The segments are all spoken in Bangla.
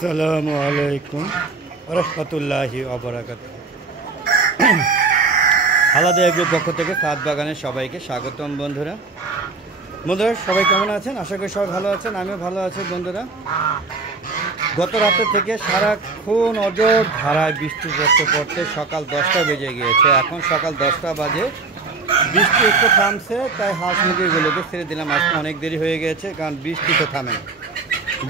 আসসালামু আলাইকুম রহমতুল্লাহি ওয়াবারাকাতুহু। আলাদা এগ্রোর পক্ষ থেকে ছাদ বাগানের সবাইকে স্বাগতম। বন্ধুরা সবাই কেমন আছেন? আশা করি সবাই ভালো আছেন, আমিও ভালো আছি। বন্ধুরা, গত রাতে থেকে সারাক্ষণ অজর ধারায় বৃষ্টি পড়তে পড়তে সকাল 10টা বেজে গিয়েছে। এখন সকাল 10টা বাজে, বৃষ্টি একটু থামছে, তাই হাঁস মুরগিগুলোকে ছেড়ে দিলাম। আজকে অনেক দেরি হয়ে গেছে, কারণ বৃষ্টি তো থামে না।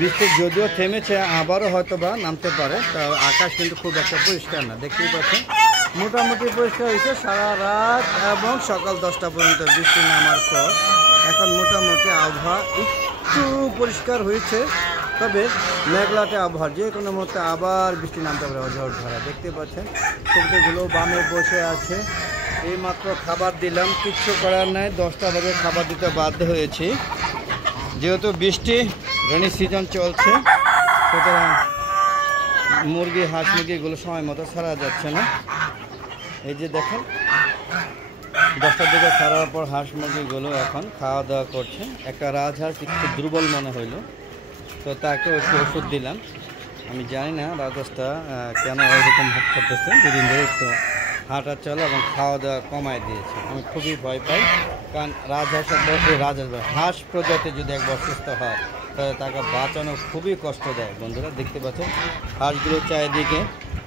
বৃষ্টি যদিও থেমেছে, আবারও হয়তো বা নামতে পারে। তা আকাশ কিন্তু খুব একটা পরিষ্কার না, দেখতেই পাচ্ছেন। মোটামুটি পরিষ্কার হয়েছে সারা রাত এবং সকাল 10টা পর্যন্ত বৃষ্টি নামার পর এখন মোটামুটি আবহাওয়া একটু পরিষ্কার হয়েছে। তবে মেঘলাটে আবহাওয়া, যে কোনো মুহূর্তে আবার বৃষ্টি নামতে পারে অঝড় ধারা। দেখতে পাচ্ছেন কবুতরগুলো বামে বসে আছে। এইমাত্র খাবার দিলাম, কিচ্ছু করার নাই, 10টা বাজে খাবার দিতে বাধ্য হয়েছি, যেহেতু বৃষ্টি রেনি সিজন চলছে। সুতরাং হাঁস মুরগিগুলো সময় মতো ছাড়া যাচ্ছে না। এই যে দেখেন, 10টার দিকে ছাড়ার পর হাঁস মুরগিগুলো এখন খাওয়া দাওয়া করছে। একটা রাজহাঁস একটু দুর্বল মনে হইলো, তো তাকে একটু ওষুধ দিলাম। আমি জানি না রাজহাঁসটা কেন এরকম করতেছে। দুদিন ধরে একটু হাঁটা চলা এবং খাওয়া দাওয়া কমায় দিয়েছে। আমি খুবই ভয় পাই, কারণ হাঁস প্রজাতি যদি একবার সুস্থ হয় তাহলে তাকে বাঁচানো খুবই কষ্ট দেয়। বন্ধুরা দেখতে পাচ্ছেন হাঁসগুলো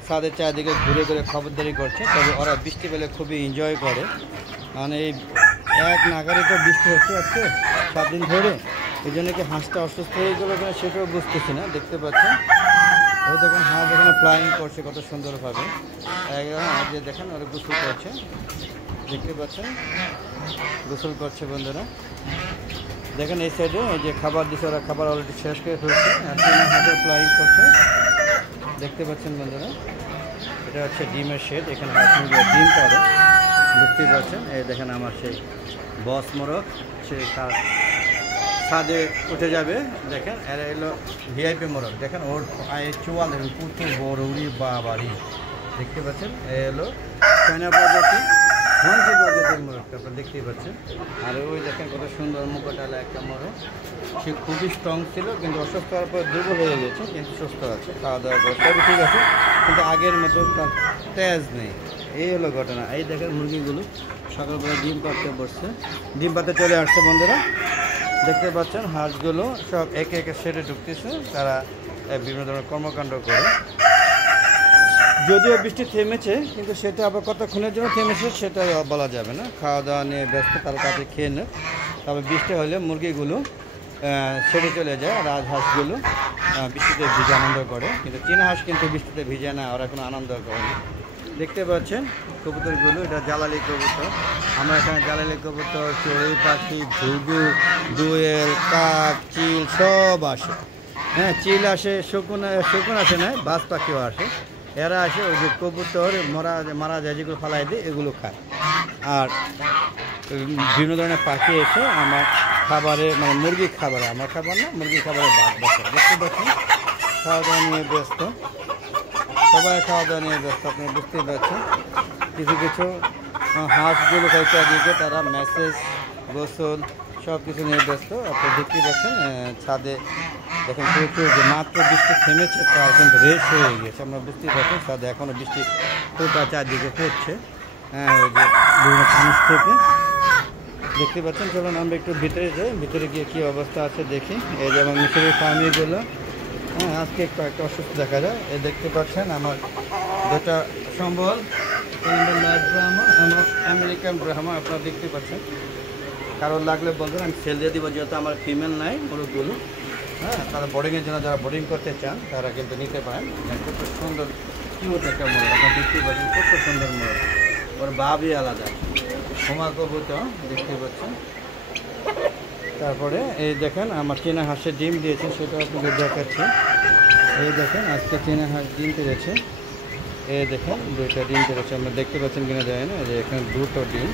ছাদের চারিদিকে ঘুরে ঘুরে খবরদারি করছে। তবে ওরা বৃষ্টি পেলে খুবই এনজয় করে, মানে এই এক নাগারে তো বৃষ্টি হচ্ছে আজকে 7 দিন ধরে। এই জন্য কি হাঁসটা অসুস্থ হয়ে গেলো কিনা সেটাও বুঝতেছি না। দেখতে পাচ্ছেন ওই দেখুন হাঁস এখানে ফ্লাইং করছে কত সুন্দরভাবে। যে দেখেন ওরা গোসল করছে, দেখতে পাচ্ছেন গোসল করছে। বন্ধুরা দেখেন এই সাইডে এই যে খাবার দিচ্ছে, ওরা খাবার অলরেডি শেষ করে ফেলছে। হাঁসে ফ্লাইং করছে, দেখতে পাচ্ছেন বন্ধুরা। এটা হচ্ছে ডিমের শেড, এখানে হাঁস মুরগি ডিম পারে, বুঝতেই পারছেন। এই দেখেন আমার সেই বস মোরগ, সে তার ছাদে উঠে যাবে। দেখেন এরা এলো ভিআইপি মোরগ। দেখেন ওর পায়ের চোয়াল দেখেন প্রচুর বড়, উড়ি বাড়ি। দেখতে পাচ্ছেন এ হলো চায়না প্রজাতি, ফ্রান্সি প্রজাতির মোরগটা আপনারা দেখতেই পাচ্ছেন। আর ওই দেখেন কত সুন্দর মুখটালা একটা মোরগ। সে খুবই স্ট্রং ছিল, কিন্তু অসুস্থ হওয়ার পর দুর্বল হয়ে গেছে, কিন্তু সুস্থ আছে, খাওয়া দাওয়া করে সবই ঠিক আছে, কিন্তু আগের মতো তার তেজ নেই। এই হলো ঘটনা। এই দেখেন মুরগিগুলো সকালবেলা ডিম পাড়তে বসছে, ডিম পাড়তে চলে আসছে। বন্ধুরা দেখতে পাচ্ছেন হাঁসগুলো সব একে একে সেরে ঢুকতেছে, তারা বিভিন্ন ধরনের কর্মকাণ্ড করে। যদিও বৃষ্টি থেমেছে, কিন্তু সেটা আবার কতক্ষণের জন্য থেমেছে সেটা বলা যাবে না। খাওয়া দাওয়া নিয়ে ব্যস্ত, তারা তাতে খেয়ে নেয়। তবে বৃষ্টি হলে মুরগিগুলো সেরে চলে যায়, আর রাজহাঁসগুলো বৃষ্টিতে ভিজে আনন্দ করে। কিন্তু চীনা হাঁস কিন্তু বৃষ্টিতে ভিজে না, ওরা কোনো আনন্দ করে না। দেখতে পাচ্ছেন কবুতরগুলো, এটা জ্বালালি কবুতর। আমরা এখানে জ্বালালি কবুতর, চড়ুই পাখি, ঘুঘু, দোয়েল, কাক, চিল সব আসে। হ্যাঁ, চিল আসে, শকুন আসে না, বাজ পাখিও আসে। এরা আসে ওই যে কবুতর মারা যায় যেগুলো ফালাই দিয়ে এগুলো খায়। আর বিভিন্ন ধরনের পাখি এসে আমার খাবারে, মানে মুরগির খাবারে, আমার খাবার না, মুরগির খাবারে বাদ বসে। দেখতে পাচ্ছেন খাওয়া দাওয়া নিয়ে ব্যস্ত, সবাই খাওয়া দাওয়া নিয়ে ব্যস্ত। আপনি বুঝতেই পারছেন কিছু কিছু হাঁসগুলো দিকে তারা মেসেজ, গোসল সব কিছু নিয়ে ব্যস্ত। আপনি দেখতেই পাচ্ছেন ছাদে দেখেন প্রচুর, যে মাত্র বৃষ্টি থেমেছে তার কিন্তু রেস হয়ে গেছে। আমরা বুঝতেই পারছেন ছাদে এখনও বৃষ্টি পুরোটা চারদিকে পড়ছে। ওই যে বিভিন্ন মানুষ থেকে দেখতে পাচ্ছেন। চলুন আমরা একটু ভিতরে যাই, ভিতরে গিয়ে কী অবস্থা আছে দেখি। এই যেমন মিশরের ফার্মিগুলো আজকে একটু একটা অসুস্থ দেখা যায়। এই দেখতে পাচ্ছেন আমার দুটা সম্বল, ব্রাহ্মা এবং আমেরিকান ব্রাহ্মা, আপনারা দেখতে পাচ্ছেন। কারোর লাগলে বলবেন, আমি সেল দিয়ে দিব, যেহেতু আমার ফিমেল নাই মুরগগুলো। হ্যাঁ, তারা বোর্ডিংয়ের জন্য যারা বোর্ডিং করতে চান তারা কিন্তু নিতে পারেন। কত সুন্দর কিউট একটা মোরগ, আপনারা দেখতেই পাচ্ছেন, কত সুন্দর মোরগ, ওর ভাবই আলাদা। হোমা কবুতর দেখতে পাচ্ছেন। তারপরে এই দেখেন আমার চীনা হাঁসের ডিম দিয়েছে, সেটাও আপনাদের দেখাচ্ছি। এই দেখেন আজকে চীনা হাঁস ডিম পেরেছে। এই দেখেন 2টা ডিম পেরেছে, আমরা দেখতে পাচ্ছেন কিনা যায় না, যে এখানে 2টো ডিম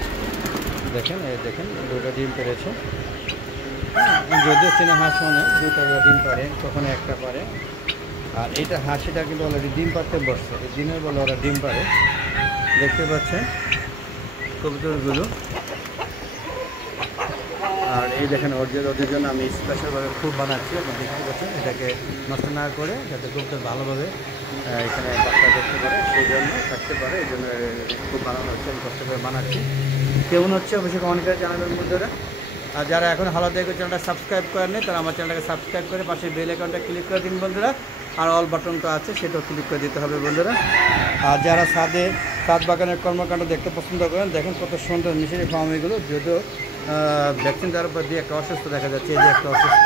দেখেন। এই দেখেন 2টা ডিম পেরেছে। যদিও চীনা হাঁস মানে 2টা ডিম পারে, কখনো একটা পারে। আর এটা হাঁসিটা কিন্তু অলরেডি ডিম পাড়তে বসছে, এই দিনের বেলা ওরা ডিম পারে। দেখতে পাচ্ছেন কবুতরগুলো আর এই দেখেন ওদের জন্য আমি স্পেশালভাবে খুব বানাচ্ছি, আপনি দেখতে পাচ্ছেন। এটাকে নষ্ট না করে যাতে খুবটা ভালোভাবে এখানে বাচ্চা দেখতে পারে, সেই জন্য থাকতে পারে, এই জন্য খুব বানানো হচ্ছে। আমি কষ্ট করে বানাচ্ছি। কেমন হচ্ছে অবশ্যই কমেন্ট করে জানাবেন বন্ধুরা। আর যারা এখন হালাল দেখো চ্যানেলটা সাবস্ক্রাইব করেন নি, তারা আমার চ্যানেলটাকে সাবস্ক্রাইব করে পাশে বেল আইকনটা ক্লিক করে দিন বন্ধুরা। আর অল বাটনটা আছে, সেটাও ক্লিক করে দিতে হবে বন্ধুরা। আর যারা ছাদ বাগানের কর্মকাণ্ড দেখতে পছন্দ করেন, দেখেন কত সুন্দর মিশরি ফার্মিগুলো। যদিও ভ্যাকসিন দেওয়ার পর দিয়ে একটা অসুস্থ দেখা যাচ্ছে, এই যে একটা অসুস্থ,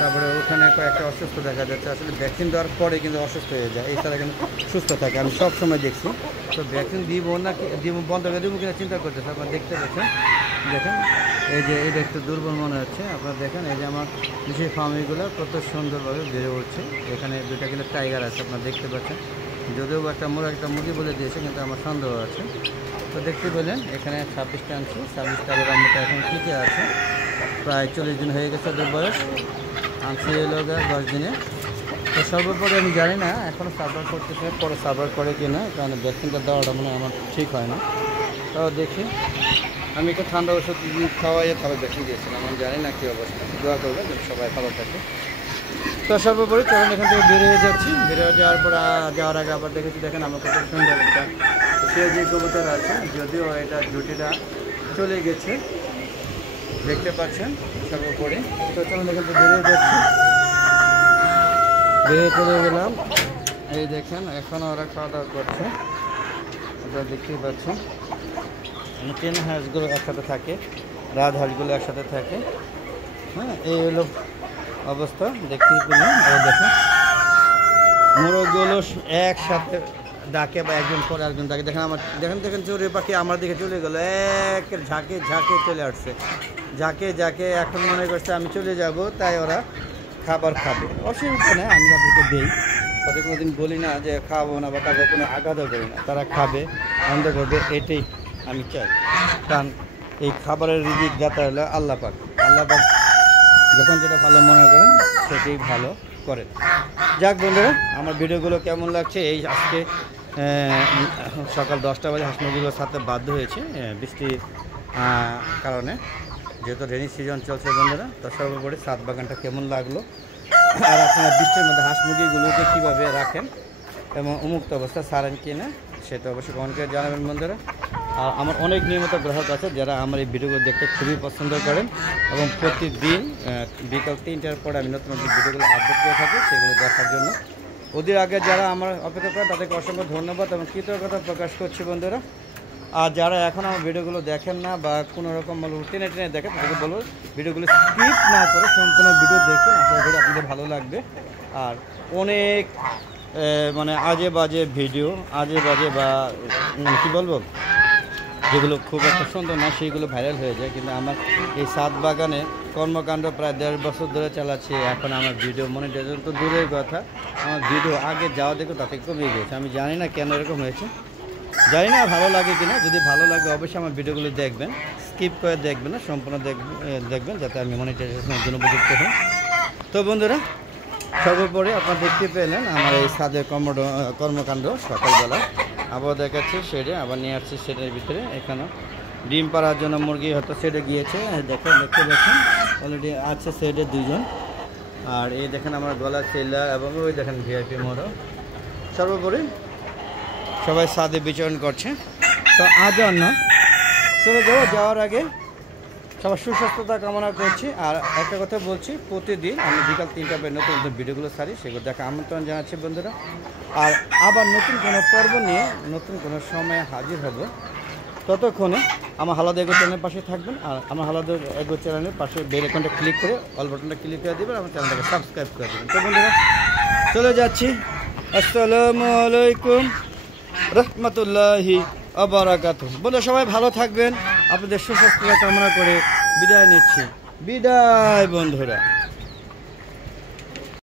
তারপরে ওখানে কয়েকটা অসুস্থ দেখা যাচ্ছে। আসলে ভ্যাকসিন দেওয়ার পরে কিন্তু অসুস্থ হয়ে যায়, এছাড়া কিন্তু সুস্থ থাকে। আমি সব সময় দেখছি। তো ভ্যাকসিন দিব না দিব, বন্ধ করে দিব কিনা চিন্তা করতেছে। আপনারা দেখতে পাচ্ছেন, দেখেন এই যে এটা একটু দুর্বল মনে হচ্ছে। আপনারা দেখেন এই যে আমার মিশরি ফার্মিগুলো কত সুন্দরভাবে বেড়ে উঠছে। এখানে দুইটা কিন্তু টাইগার আছে, আপনারা দেখতে পাচ্ছেন। যদিও একটা মুরগি বলে দিয়েছে, কিন্তু আমার সন্দেহ আছে। তো দেখতে পেলেন এখানে 26টা আনছি, 26টা আমরা এখন টিকে আছে। প্রায় 40 দিন হয়ে গেছে ওদের বয়স। আনছি এলো 10 দিনে। তো সর্বোপরি আমি জানি না এখনও সার্ভার করতেছে, পরে সার্ভার করে কিনা, কারণ ভ্যাকসিনটা দেওয়াটা মনে আমার ঠিক হয় না। তাও দেখি, আমি একটু ঠান্ডা ওষুধ খাওয়াইয়ে তারপর ভ্যাকসিন দিয়েছিলাম। আমি জানি না কী অবস্থা, দোয়া করবে যেন সবাই ভালো থাকে। তো সর্বোপরি চলুন এখান থেকে বের হয়ে যাচ্ছি। বের হয়ে যাওয়ার পর যাওয়ার আগে আবার দেখেছি, দেখেন আমার কত সুন্দর একটা সে যে কবুতর আছে। যদিও এটা জুটিটা চলে গেছে, দেখতে পাচ্ছেন সর্বোপরি। তো চলুন এখান থেকে বেরিয়ে যাচ্ছি। বেরিয়ে চলে গেলাম। এই দেখেন এখনও ওরা খাওয়া দাওয়া করছে, এটা দেখতেই পাচ্ছেন। তিন হাঁসগুলো একসাথে থাকে, রাজহাঁসগুলো একসাথে থাকে। হ্যাঁ, এই হলো অবস্থা, দেখতেই পেলেন। এই দেখেন মোরগগুলো একসাথে ডাকে, বা একজন পরে একজন ডাকে। দেখেন আমার দেখেন চড়ুই পাখি আমার দিকে চলে গেলো, এক ঝাঁকে চলে আসছে, ঝাঁকে এখন মনে করছে আমি চলে যাব, তাই ওরা খাবার খাবে। অসুবিধা নেই, আমি তাদেরকে দিই, তাদের কোনোদিন বলি না যে খাবো না, বা তাদের কোনো আঘাতও করি না। তারা খাবে, আনন্দ করবে, এটাই আমি চাই। কারণ এই খাবারের রিজিক দাতা হলো আল্লাহ পাক। যখন যেটা ভালো মনে করেন সেটাই ভালো করেন। যাক বন্ধুরা, আমার ভিডিওগুলো কেমন লাগছে, এই আজকে সকাল 10টা বাজে হাঁস মুরগিগুলো সাথে বাধ্য হয়েছে বৃষ্টির কারণে, যেহেতু রেনি সিজন চলছে বন্ধুরা। তো সর্বোপরি ছাদ বাগানটা কেমন লাগলো, আর আপনারা বৃষ্টির মধ্যে হাঁস মুরগিগুলোকে কীভাবে রাখেন এবং উন্মুক্ত অবস্থা ছাড়েন কি না, সেটা অবশ্যই কমেন্ট করে জানাবেন বন্ধুরা। আর আমার অনেক নিয়মিত গ্রাহক আছে যারা আমার এই ভিডিওগুলো দেখতে খুবই পছন্দ করেন, এবং প্রতিদিন বিকাল 3টার পরে আমি নতুন ভিডিওগুলো আপলোড করে থাকি, সেগুলো দেখার জন্য। ওদের আগে যারা আমার অপেক্ষা করে তাদেরকে অসংখ্য ধন্যবাদ এবং কৃতজ্ঞতা প্রকাশ করছি বন্ধুরা। আর যারা এখন আমার ভিডিওগুলো দেখেন না, বা কোনো রকম টেনে দেখেন, তাদেরকে বলবো ভিডিওগুলো স্কিপ না করে সম্পূর্ণ ভিডিও দেখুন, আশা করি আপনাদের ভালো লাগবে। আর অনেক মানে আজে বাজে ভিডিও, বা কী বলবো, যেগুলো খুব একটা সুন্দর না, সেইগুলো ভাইরাল হয়ে যায়। কিন্তু আমার এই ছাদ বাগানে কর্মকাণ্ড প্রায় 1.5 বছর ধরে চালাচ্ছি। এখন আমার ভিডিও মনিটাইজেশন তো দূরের কথা, আমার ভিডিও আগে যাওয়া দেখো তাতে কমে গেছে। আমি জানি না কেন এরকম হয়েছে, জানি না ভালো লাগে কিনা। যদি ভালো লাগে অবশ্যই আমার ভিডিওগুলো দেখবেন, স্কিপ করে দেখবেন না, সম্পূর্ণ দেখবেন, যাতে আমি মনিটাইজেশনের জন্য উপযুক্ত হই। তো বন্ধুরা, সর্বোপরি আপনারা দেখতে পেলেন আমার এই ছাদের কর্মকাণ্ড সকালবেলা। আবার দেখাচ্ছি শেডে, আবার নিয়ে আসছি শেডের ভিতরে। এখানে ডিম পাড়ার জন্য মুরগি হয়তো শেডে গিয়েছে, দেখতে পাচ্ছেন অলরেডি আছে শেডে 2জন। আর এই দেখেন আমার গলা চেলা, এবং ওই দেখেন ভিআইপি মোড়ও। সর্বোপরি সবাই ছাদে বিচরণ করছে। তো আজ না চলে যাওয়ার আগে সবার সুস্বাস্থ্যতা কামনা করছি। আর একটা কথা বলছি, প্রতিদিন আমি বিকাল 3টা বাজে নতুন ভিডিওগুলো ছাড়ি, সেগুলো দেখা আমন্ত্রণ জানাচ্ছি বন্ধুরা। আর আবার নতুন কোনো পর্ব নিয়ে নতুন কোনো সময়ে হাজির হব। ততক্ষণে আমার হালাদ এগো চ্যানেলের পাশে থাকবেন, আর আমার হালাদ এগো চ্যানেলের পাশে বেল আইকনটা ক্লিক করে অল বাটনটা ক্লিক করে দেবেন, আমার চ্যানেলটাকে সাবস্ক্রাইব করে দেবেন। তো বন্ধুরা চলে যাচ্ছি। আসসালামু আলাইকুম রহমতুল্লাহি ওয়া বারাকাতুহু। বন্ধুরা সবাই ভালো থাকবেন, আপনাদের সুস্বাস্থ্য কামনা করে বিদায় নিচ্ছি। বিদায় বন্ধুরা।